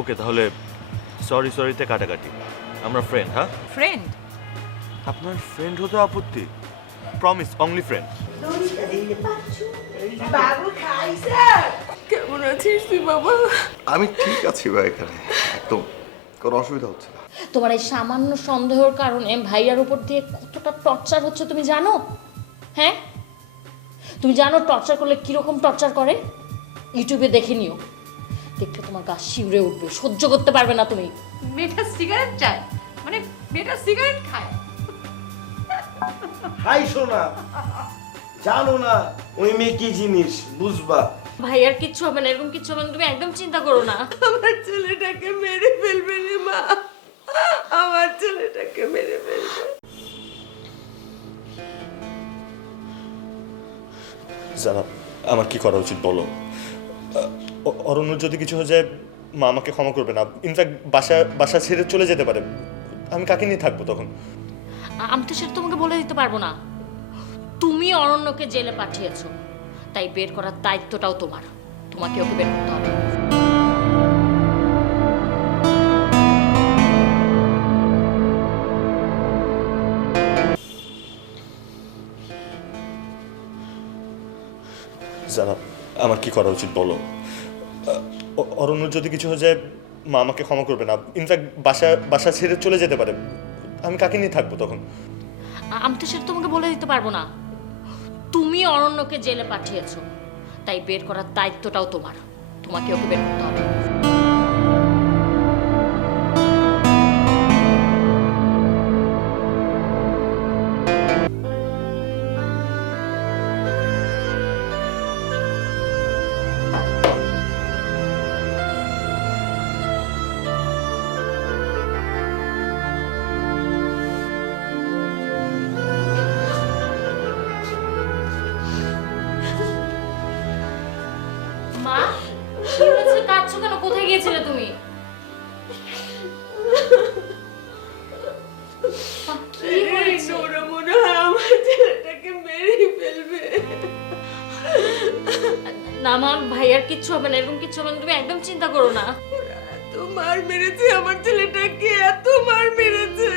ওকে, তাহলে সরি সরিতে কাটাকাটি। আমরা ফ্রেন্ড। হ্যাঁ, ফ্রেন্ড? আপনার ফ্রেন্ড হতে আপত্তি? Promise, only friend. বাবু খাইছে? কেমন আছিস তুই বাবা? আমি ঠিক আছি ভাই, এখানে একদম কোনো অসুবিধা হচ্ছে না। তোমার এই সামান্য সন্দেহের কারণে ভাইয়ার উপর দিয়ে কতটা টর্চার হচ্ছে তুমি জানো? হ্যাঁ, তুমি জানো টর্চার করলে কিরকম টর্চার করে? ইউটিউবে দেখে নিও, দেখলে তোমার গা শিউরে উঠবে, সহ্য করতে পারবে না তুমি। মেয়েটা সিগারেট চায়, মানে মেয়েটা সিগারেট খায়। হাই সোনা, জানো না ওই মেয়ে কি জিনিস, বুঝবা? ভাইয়ার কিচ্ছু হবে না, এরকম কিচ্ছু হবে না, তুমি একদম চিন্তা করো না। আমার ছেলেটাকে মেরে ফেলবে রে মা, আমার ছেলেটাকে মেরে ফেলবে। জানা, আমার কি করা উচিত বলো? অরণ্য যদি কিছু হয়ে যায়, মা আমাকে ক্ষমা করবে না। ইনফ্যাক্ট বাসা ছেড়ে চলে যেতে পারে। আমি কাকে নিয়ে থাকবো তখন? আমি তো সেটা তোমাকে বলে দিতে পারবো না। তুমি অরণ্যকে জেলে পাঠিয়েছো, তাই বের করার দায়িত্বটাও তোমার। তোমাকে ওকে বের করতে হবে। জানা, আমার কি করা উচিত বলো? অরণ্য যদি কিছু হয়ে যায়, মা আমাকে ক্ষমা করবে না। ইনফ্যাক্ট বাসা ছেড়ে চলে যেতে পারে। আমি কাকে নিয়ে থাকবো তখন? আমি তো সেটা তোমাকে বলে দিতে পারবো না। তুমি অরণ্যকে জেলে পাঠিয়েছো, তাই বের করার দায়িত্বটাও তোমার। তোমাকে ওকে বের করতে হবে। মা, কি হয়েছে? কাঁদছো কেন? কোথায় গিয়েছিলে তুমি? মা, কি হয়েছে? ওরা মনে হয় আমার ছেলেটাকে মেরেই ফেলবে। না মা, ভাইয়ার কিচ্ছু হবে না, এরকম কিচ্ছু হবে না, তুমি একদম চিন্তা করো না। ওরা এত মার মেরেছে আমার ছেলেটাকে, এত মার মেরেছে,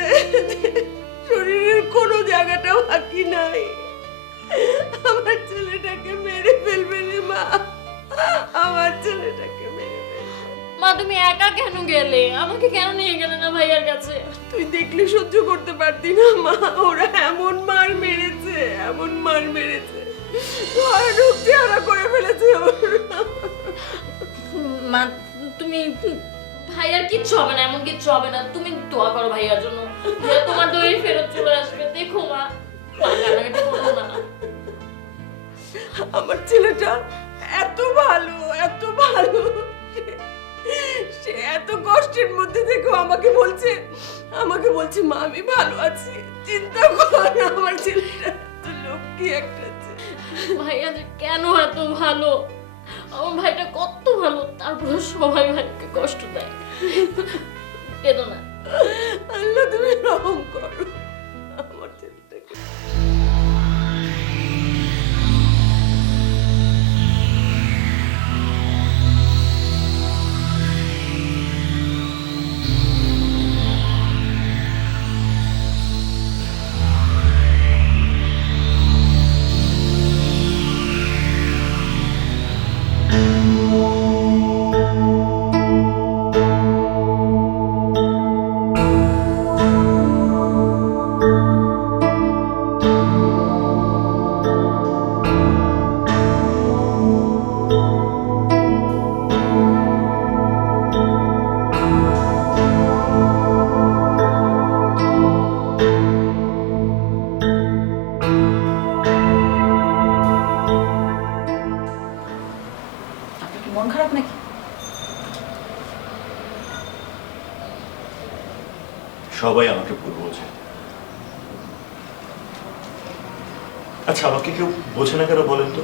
শরীরের কোনো জায়গাটা বাকি নাই। আমার ছেলেটাকে মেরে ফেলবে রে মা, আমার ছেলেটাকে মেরে ফেলবে। মা, তুমি একা কেন গেলে? আমাকে কেন নিয়ে গেলে না ভাইয়ার কাছে? তুই দেখলে সহ্য করতে পারতি না মা? ওরা এমন মার মেরেছে, এমন মার মেরেছে, ভয়ানক চেহারা করে ফেলেছে ওরা। মা, তুমি, ভাইয়ার কিচ্ছু হবে না, এমন কিচ্ছু হবে না। তুমি দোয়া করো ভাইয়ার জন্য, ভাইয়া তোমার দই ফেরত চলে আসবে। দেখো মা, কান্নাকাটি করো না। আমার ছেলেটা এত ভালো, এত ভালো, সে এত কষ্টের মধ্যে থেকেও আমাকে বলছে মা আমি ভালো আছি। চিন্তা কর, আমার ছেলেটা এত লক্ষ্মী একটা ছেলে। ভাইয়া যে কেন এত ভালো, আমার ভাইটা কত ভালো, তারপর সবাই ভাইকে কষ্ট দেয়। কেন না? আল্লাহ তুমি রহম করো আমার ছেলেটাকে। আপনার কি মন খারাপ নাকি? সবাই আমাকে ভুল বোঝে। আচ্ছা, আমাকে কেউ বোঝে না কেন বলেন তো?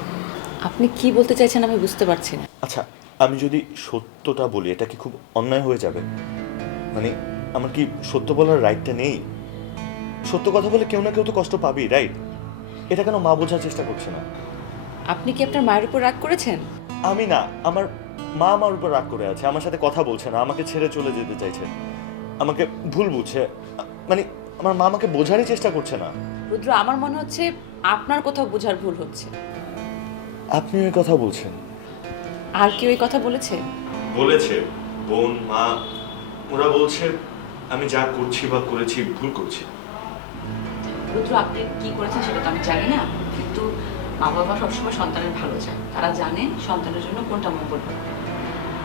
আপনি কি বলতে চাইছেন আমি বুঝতে পারছি না। আচ্ছা, আমি যদি সত্যটা বলি, এটা কি খুব অন্যায় হয়ে যাবে? মানে আমার কি সত্য বলার রাইটটা নেই? সত্য কথা বলে কেউ না কেউ তো কষ্ট পাবেই, রাইট? এটা কেন মা বোঝার চেষ্টা করছে না? আপনি কি আপনার মায়ের উপর রাগ করেছেন? আমি না, আমার মা আমার উপর রাগ করে আছে, আমার সাথে কথা বলছে না, আমাকে ছেড়ে চলে যেতে চাইছে, আমাকে ভুল বুঝছে। মানে আমার মা আমাকে বোঝারই চেষ্টা করছে না। রুদ্র, আমার মনে হচ্ছে আপনার কোথাও বোঝার ভুল হচ্ছে। আপনি ওই কথা বলছেন? আর কেউ এই কথা বলেছে? বলেছে বোন, মা, ওরা বলছে আমি যা করছি বা করেছি ভুল করছি। রুদ্র, আপনি কি করেছেন সেটা তো আমি জানি না, কিন্তু মা বাবা সবসময় সন্তানের ভালো চায়। তারা জানে সন্তানের জন্য কোনটা মঙ্গল হবে।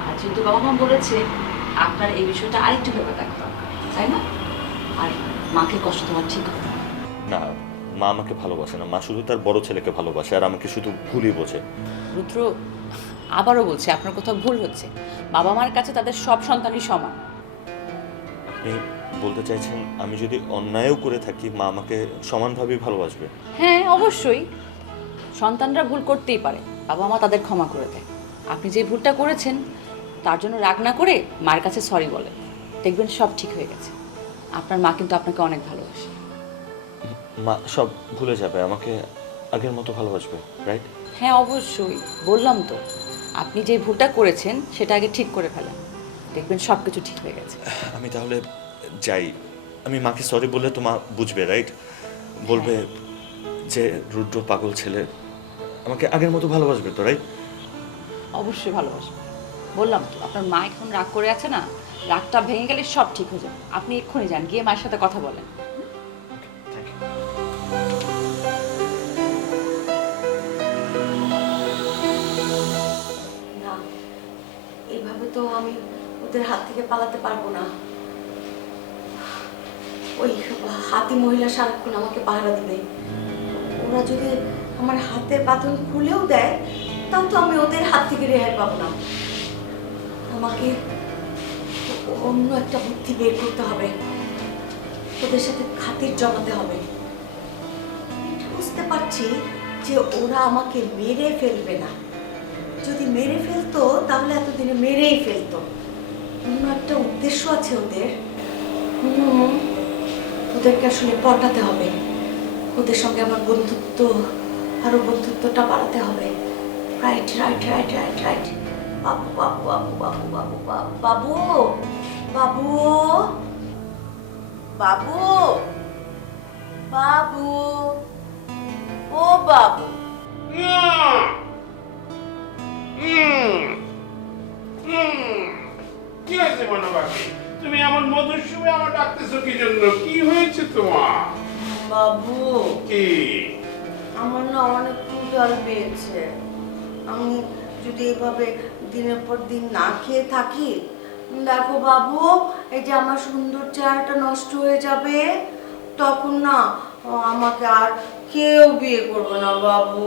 আর যেহেতু বাবা মা বলেছে, আপনার এই বিষয়টা আরেকটু ভেবে দেখা দরকার, তাই না? আর মাকে কষ্ট দেওয়া ঠিক হবে না। না, মা আমাকে ভালোবাসে না, মা শুধু তার বড় ছেলেকে ভালোবাসে আর আমাকে শুধু ভুলই বোঝে। রুদ্র, আবারও বলছি, আপনার কোথাও ভুল হচ্ছে। বাবা মার কাছে তাদের সব সন্তানই সমান। আপনি বলতে চাইছেন আমি যদি অন্যায়ও করে থাকি মা আমাকে সমানভাবেই ভালোবাসবে? হ্যাঁ, অবশ্যই। সন্তানরা ভুল করতেই পারে, বাবা মা তাদের ক্ষমা করে দেয়। আপনি যে ভুলটা করেছেন তার জন্য রাগ না করে মার কাছে সরি বলেন, দেখবেন সব ঠিক হয়ে গেছে। আপনার মা কিন্তু আপনাকে অনেক ভালোবাসে। মা সব ভুলে যাবে, আমাকে আগের মতো ভালোবাসবে, রাইট? হ্যাঁ, অবশ্যই। বললাম তো, আপনি যে ভুলটা করেছেন সেটা আগে ঠিক করে ফেলেন, দেখবেন সব কিছু ঠিক হয়ে গেছে। আমি তাহলে যাই। আমি মাকে সরি বললে তো মা বুঝবে, রাইট? বলবে যে রুদ্র পাগল ছেলে, আমাকে আগের মতো ভালোবাসবে তো, রাইট? অবশ্যই ভালোবাসবে। বললাম তো, আপনার মা এখন রাগ করে আছে না, রাগটা ভেঙে গেলে সব ঠিক হয়ে যাবে। আপনি এক্ষুনি যান, গিয়ে মায়ের সাথে কথা বলেন। Thank you. না, এইভাবে তো আমি ওদের হাত থেকে পালাতে পারবো না। ওই হাতি মহিলা সারাক্ষণ আমাকে পাহারা দিবে। ওরা যদি আমার হাতের বাঁধন খুলেও দেয়, তাও তো আমি ওদের হাত থেকে রেহাই পাবো না। আমাকে অন্য একটা বুদ্ধি বের করতে হবে, ওদের সাথে খাতির জমাতে হবে। এটা বুঝতে পারছি যে ওরা আমাকে মেরে ফেলবে না। যদি মেরে ফেলতো তাহলে এতদিনে মেরেই ফেলতো। অন্য একটা উদ্দেশ্য আছে ওদের। ওদেরকে আসলে পটাতে হবে, ওদের সঙ্গে আমার বন্ধুত্ব, আরো বন্ধুত্বটা বাড়াতে হবে। Right right right right right. বাবু বাবু বাবু বাবু বাবু বাবু বাবু বাবু বাবু ও বাবু। কি হয়েছে মনোবাকি? তুমি এমন মধুর সময় আমার ডাকতেছো কি জন্য? কি হয়েছে তোমার? বাবু, কি? আমার না অনেক ক্ষুধার পেয়েছে। আমি যদি এভাবে দিনের পর দিন না খেয়ে থাকি, দেখো বাবু, এই যে আমার সুন্দর চেহারাটা নষ্ট হয়ে যাবে, তখন না আমাকে আর কেউ বিয়ে করবে না বাবু।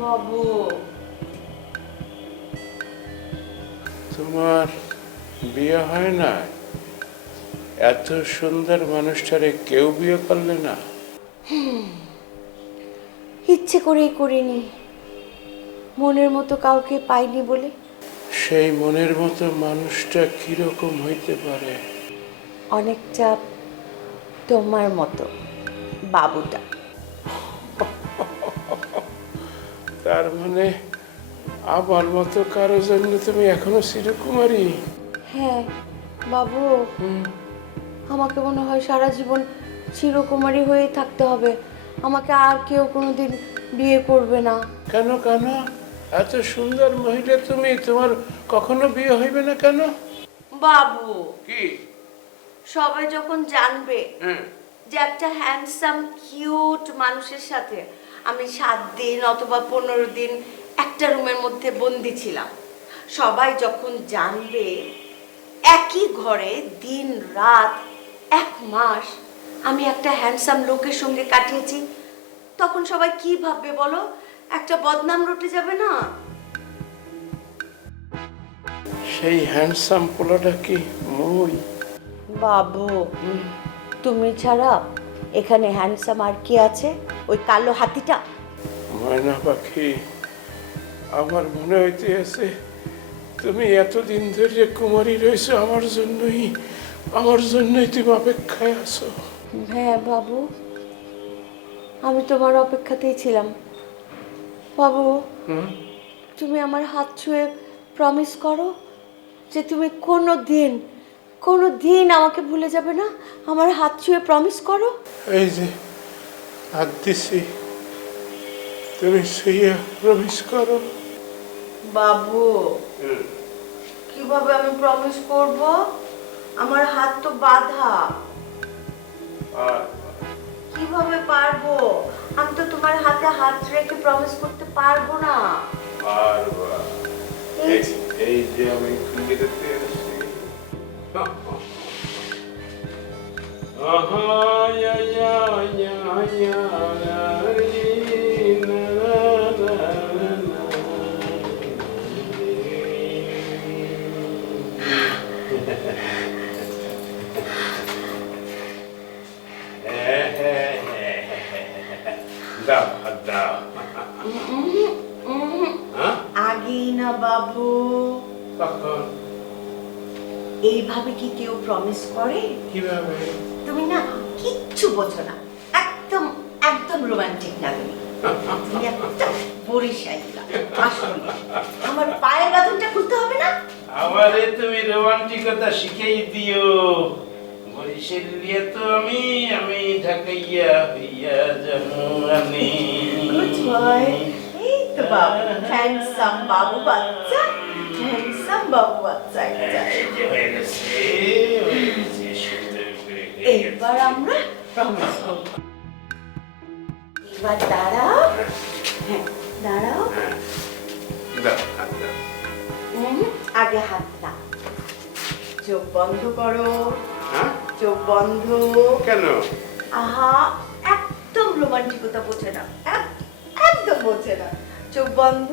বাবু, তোমার বিয়ে হয় না? এত সুন্দর মানুষটারে কেউ বিয়ে করলে না? ইচ্ছে করেই করিনি, মনের মতো কাউকে পাইনি বলে। সেই মনের মতো মানুষটা কিরকম হইতে পারে? অনেকটা তোমার মতো বাবুটা। তার মানে আমার মতো কারো জন্য তুমি এখনো চিরকুমারী? হ্যাঁ বাবু, আমাকে মনে হয় সারা জীবন চিরকুমারী হয়েই থাকতে হবে। আমাকে আর কেউ কোনোদিন বিয়ে করবে না। কেন কেন? এত সুন্দর মহিলা তুমি, তোমার কখনো বিয়ে হইবে না কেন? বাবু, কি? সবাই যখন জানবে হ্যাঁ, যে একটা হ্যান্ডসাম কিউট মানুষের সাথে আমি 7 দিন অথবা 15 দিন একটা রুমের মধ্যে বন্দি ছিলাম, সবাই যখন জানবে একই ঘরে দিন রাত 1 মাস আমি একটা হ্যান্ডসাম লোকের সঙ্গে কাটিয়েছি, তখন সবাই কি ভাববে বলো? একটা বদনাম রটে যাবে না? সেই হ্যান্ডসাম পোলাটা কি মই? বাবু, তুমি ছাড়া এখানে হ্যান্ডসাম আর কে আছে? ওই কালো হাতিটা? ময়না পাখি, আমার মনে হইতে আছে তুমি এতদিন ধরে কুমারী রয়েছো আমার জন্যই তুমি অপেক্ষায় আছো। হ্যাঁ বাবু, আমি তোমার অপেক্ষাতেই ছিলাম। বাবু, তুমি আমার হাত ছুঁয়ে প্রমিস করো যে তুমি কোনো দিন আমাকে ভুলে যাবে না। আমার হাত ছুঁয়ে প্রমিস করো। এই যে হাত দিছি, তুমি শুয়ে প্রবেশ করো। বাবু, কিভাবে আমি প্রমিস করব? আমার হাত তো বাঁধা। কিভাবে পারবো? আমি তো তোমার হাতে হাত রেখে প্রমিস করতে পারবো না। এই যে আমি খুলে দিতে আসছি। দাও হাত দাও। আগেই না বাবু। তখন এইভাবে কি কেউ প্রমিস করে? কিভাবে? তুমি না কিচ্ছু বোঝো না। একদম একদম রোমান্টিক না তুমি। তুমি একটা বরিশালী না। আসলে আমার পায়ের বাঁধনটা খুলতে হবে না? আমারে তুমি রোমান্টিকতা শিখেই দিও। বরিশালিয়া তো আমি ঢাকাইয়া হইয়া জানি। Good boy. এই তো বাবু, হ্যান্ডসাম বাবু বাচ্চা, হ্যান্ডসাম বাবু বাচ্চা একটা। হয়ে গেছে সুন্দর করে। এবার আমরা প্রমিস করব। এবার দাঁড়াও। হ্যাঁ, দাঁড়াও। দাও হাত দাও। আগে হাতটা। চোখ বন্ধ করো। হ্যাঁ? চোখ বন্ধ। কেন? আহা, একদম রোমান্টিকতা বোঝে না। একদম বোঝে না। চোখ বন্ধ।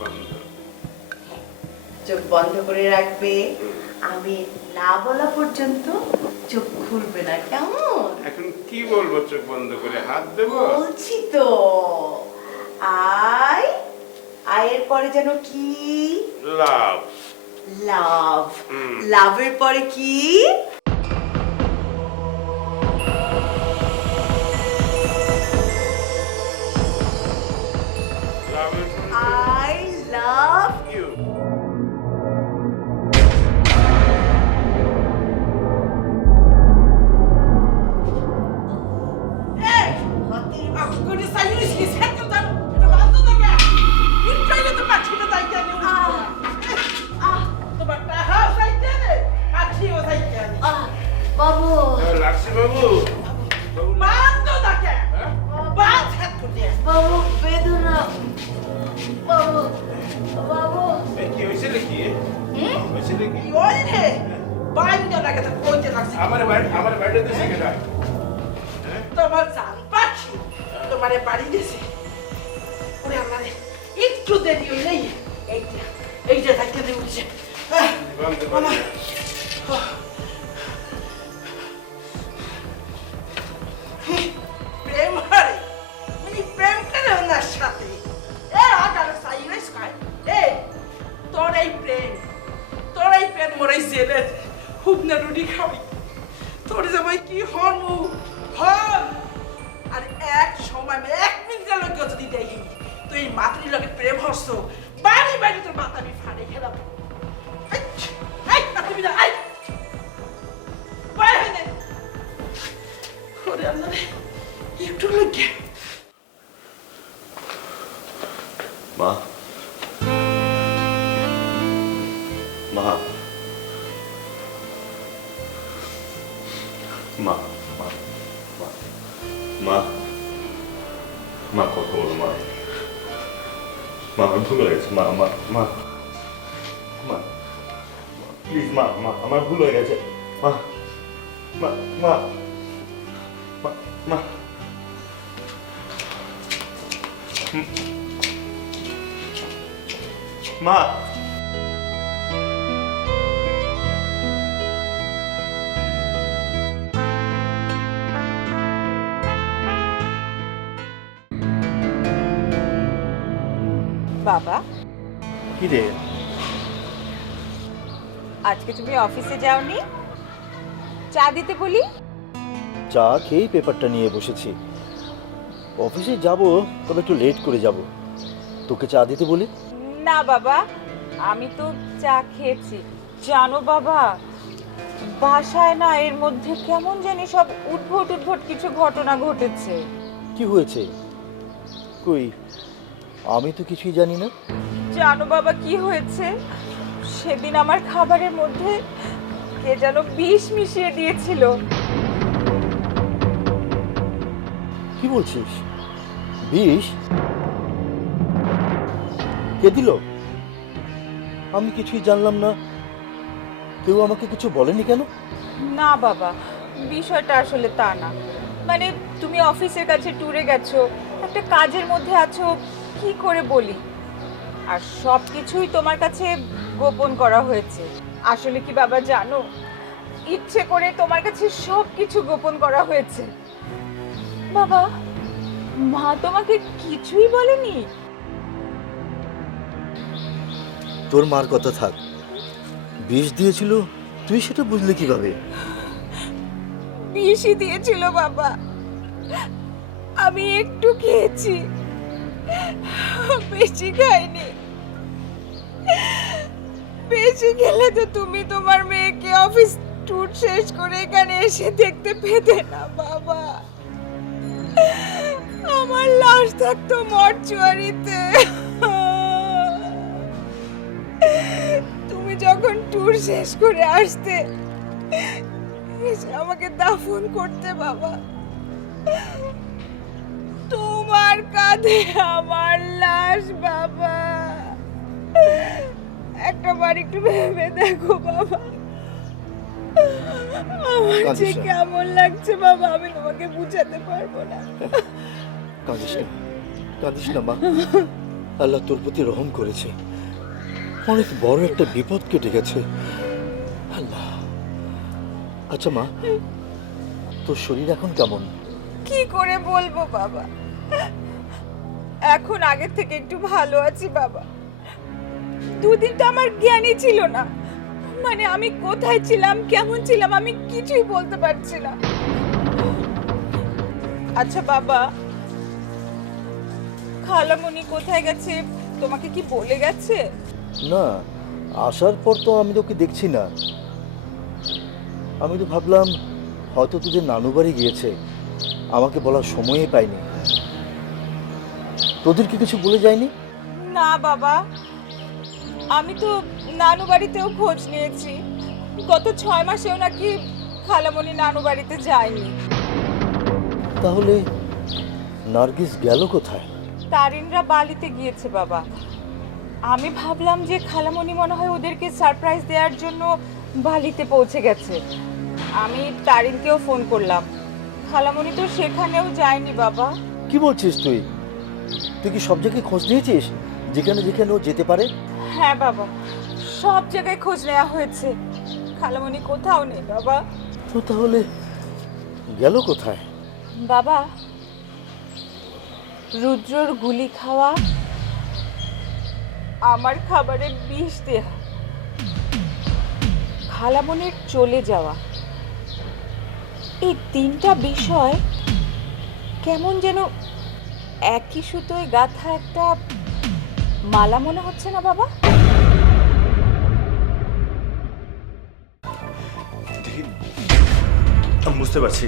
বন্ধ। চোখ বন্ধ করে রাখবে। আমি না বলা পর্যন্ত চোখ খুলবে না, কেমন? এখন কি বলবো? চোখ বন্ধ করে হাত দেবো? বলছি তো। আয়ের পরে যেন কি? লাভ। লাভ। লাভের পরে কি? লাভের পরে আই লাভ ইউ। বাবু, লাগছে বাবু? বাবু বেদনা। বাবু, বাবু। কি হয়েছে নাকি? হয়েছে নাকি? আমার বাড়িতে দিয়েছে কেটা? তোমার জান পাখি তোমারে বাড়ি দিয়েছে। ওরে আমার একটু দেরি হইলেই এইটা থাকতে দিয়ে উঠছে। বন্ধ করো। প্রেম হারে মানে প্রেম করে ওনার সাথে আগারে সাইরাইস খায়। তোর এই প্রেম মোর এই জেলের হুবনা রুটি খাবি। তোর জামাই কি হন হন। আর এক সময় এক মিনিটের লোক যদি দেখি তুই মাতৃ লোকে প্রেম হস্ত বাড়ি বাড়ি তোর মাথা আমি ফাড়ে খেলাম। একটু লাগে মা, মা, মা, মা, মা, মা, মা, কথা বলো মা। মা, আমার ভুল হয়ে গেছে। মা, মা, মা, মা, প্লিজ মা, মা, আমার ভুল হয়ে গেছে। মা, মা, মা, মা, মা, মা। বাবা, কি রে? আজকে তুমি অফিসে যাওনি? চা দিতে বলি? চা খেয়েই পেপারটা নিয়ে বসেছি। অফিসে যাব, তবে একটু লেট করে যাব। তোকে চা দিতে বলি? না বাবা, আমি তো চা খেয়েছি। জানো বাবা, বাসায় না এর মধ্যে কেমন জানি সব উদ্ভট উদ্ভট কিছু ঘটনা ঘটেছে। কি হয়েছে? কই, আমি তো কিছুই জানি না। জানো বাবা কি হয়েছে? সেদিন আমার খাবারের মধ্যে কে যেন বিষ মিশিয়ে দিয়েছিল। কি বলছিস? বিষ? কে দিল? আমি কিছুই জানলাম না। কেউ আমাকে কিছু বলেনি কেন? না বাবা, বিষয়টা আসলে তা না। মানে তুমি অফিসের কাছে ট্যুরে গেছো, একটা কাজের মধ্যে আছো, কি করে বলি? আর সব কিছুই তোমার কাছে গোপন করা হয়েছে। আসলে কি বাবা জানো, ইচ্ছে করে তোমার কাছে সব কিছু গোপন করা হয়েছে। বাবা, মা তোমাকে কিছুই বলেনি? তোর মার কথা থাক। বিষ দিয়েছিল, তুই সেটা বুঝলি কিভাবে? বিষই দিয়েছিল বাবা, আমি একটু খেয়েছি, বেশি খাইনি। বেশি খেলে তো তুমি তোমার মেয়েকে অফিস ট্যুর শেষ করে এখানে এসে দেখতে পেতে না বাবা। আমার লাশ থাকতো মর্চুয়ারিতে। তুমি যখন ট্যুর শেষ করে আসতে, এসে আমাকে দাফন করতে বাবা। তোমার কাঁধে আমার লাশ বাবা। একটা বার একটু ভেবে দেখো বাবা, আমার যে কেমন লাগছে বাবা, আমি তোমাকে বুঝাতে পারবো না। কাঁদিস না, কাঁদিস না মা। আল্লাহ তোর প্রতি রহম করেছে। অনেক বড় একটা বিপদ কেটে গেছে। আল্লাহ। আচ্ছা মা, তোর শরীর এখন কেমন? কি করে বলবো বাবা, এখন আগের থেকে একটু ভালো আছি বাবা। দুদিন তো আমার জ্ঞানই ছিল না, মানে আমি কোথায় ছিলাম, কেমন ছিলাম, আমি কিছুই বলতে পারছি না। আচ্ছা বাবা, খালামণি কোথায় গেছে তোমাকে কি বলে গেছে? না, আসার পর তো আমি তোকে দেখছি না। আমি তো ভাবলাম হয়তো তোদের নানু বাড়ি গিয়েছে, আমাকে বলার সময়ই পাইনি। তোদের কি কিছু বলে যায়নি? না বাবা, আমি তো নানু বাড়িতেও খোঁজ নিয়েছি। গত 6 মাসেও নাকি খালামণি নানু বাড়িতে যায়নি। তাহলে নার্গিস গেল কোথায়? তারিনরা বালিতে গিয়েছে বাবা। আমি ভাবলাম যে খালামণি মনে হয় ওদেরকে সারপ্রাইজ দেওয়ার জন্য বালিতে পৌঁছে গেছে। আমি তারিনকেও ফোন করলাম, খালামণি তো সেখানেও যায়নি বাবা। কি বলছিস তুই? তুই কি সব জায়গায় খোঁজ নিয়েছিস যেখানে যেখানে ও যেতে পারে? হ্যাঁ বাবা, সব জায়গায় খোঁজ নেওয়া হয়েছে, খালামণি কোথাও নেই বাবা। তো তাহলে গেল কোথায়? বাবা, রুদ্রর গুলি খাওয়া, আমার খাবারে বিষ দেয়া, খালামণির চলে যাওয়া, এই 3টা বিষয় কেমন যেন একই সুতোয় গাঁথা একটা মালা মনে হচ্ছে না বাবা? আমি বুঝতে পারছি।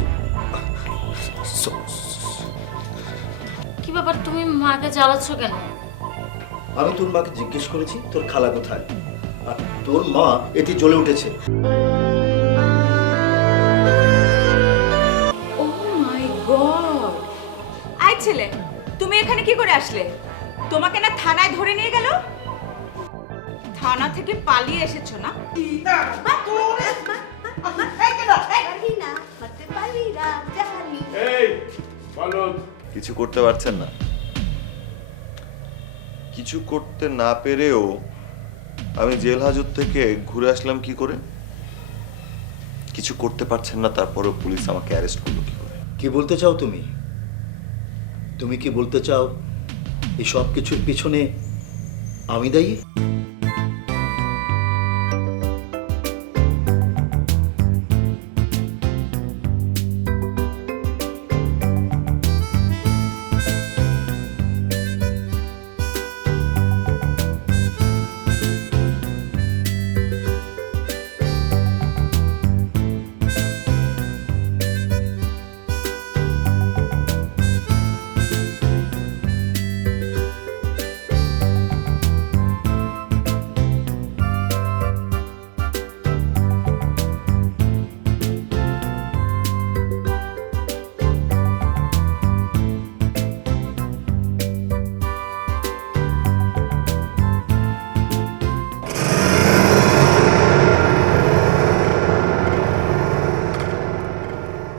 কি ব্যাপার, তুমি মাকে জ্বালাচ্ছ কেন? আমি তোর মাকে জিজ্ঞেস করেছি তোর খালা কোথায়, আর তোর মা এতে জ্বলে উঠেছে। ও মাই গড! আই ছেলে, তুমি এখানে কি করে আসলে? তোমাকে না থানায় ধরে নিয়ে গেল? থানা থেকে পালিয়ে এসেছো না? এই বলো, কিছু করতে পারছেন না? কিছু করতে না পেরেও আমি জেল হাজত থেকে ঘুরে আসলাম কি করে? কিছু করতে পারছেন না, তারপরেও পুলিশ আমাকে অ্যারেস্ট করলো কি করে? কি বলতে চাও তুমি? তুমি কি বলতে চাও এই সব কিছুর পিছনে আমি দায়ী?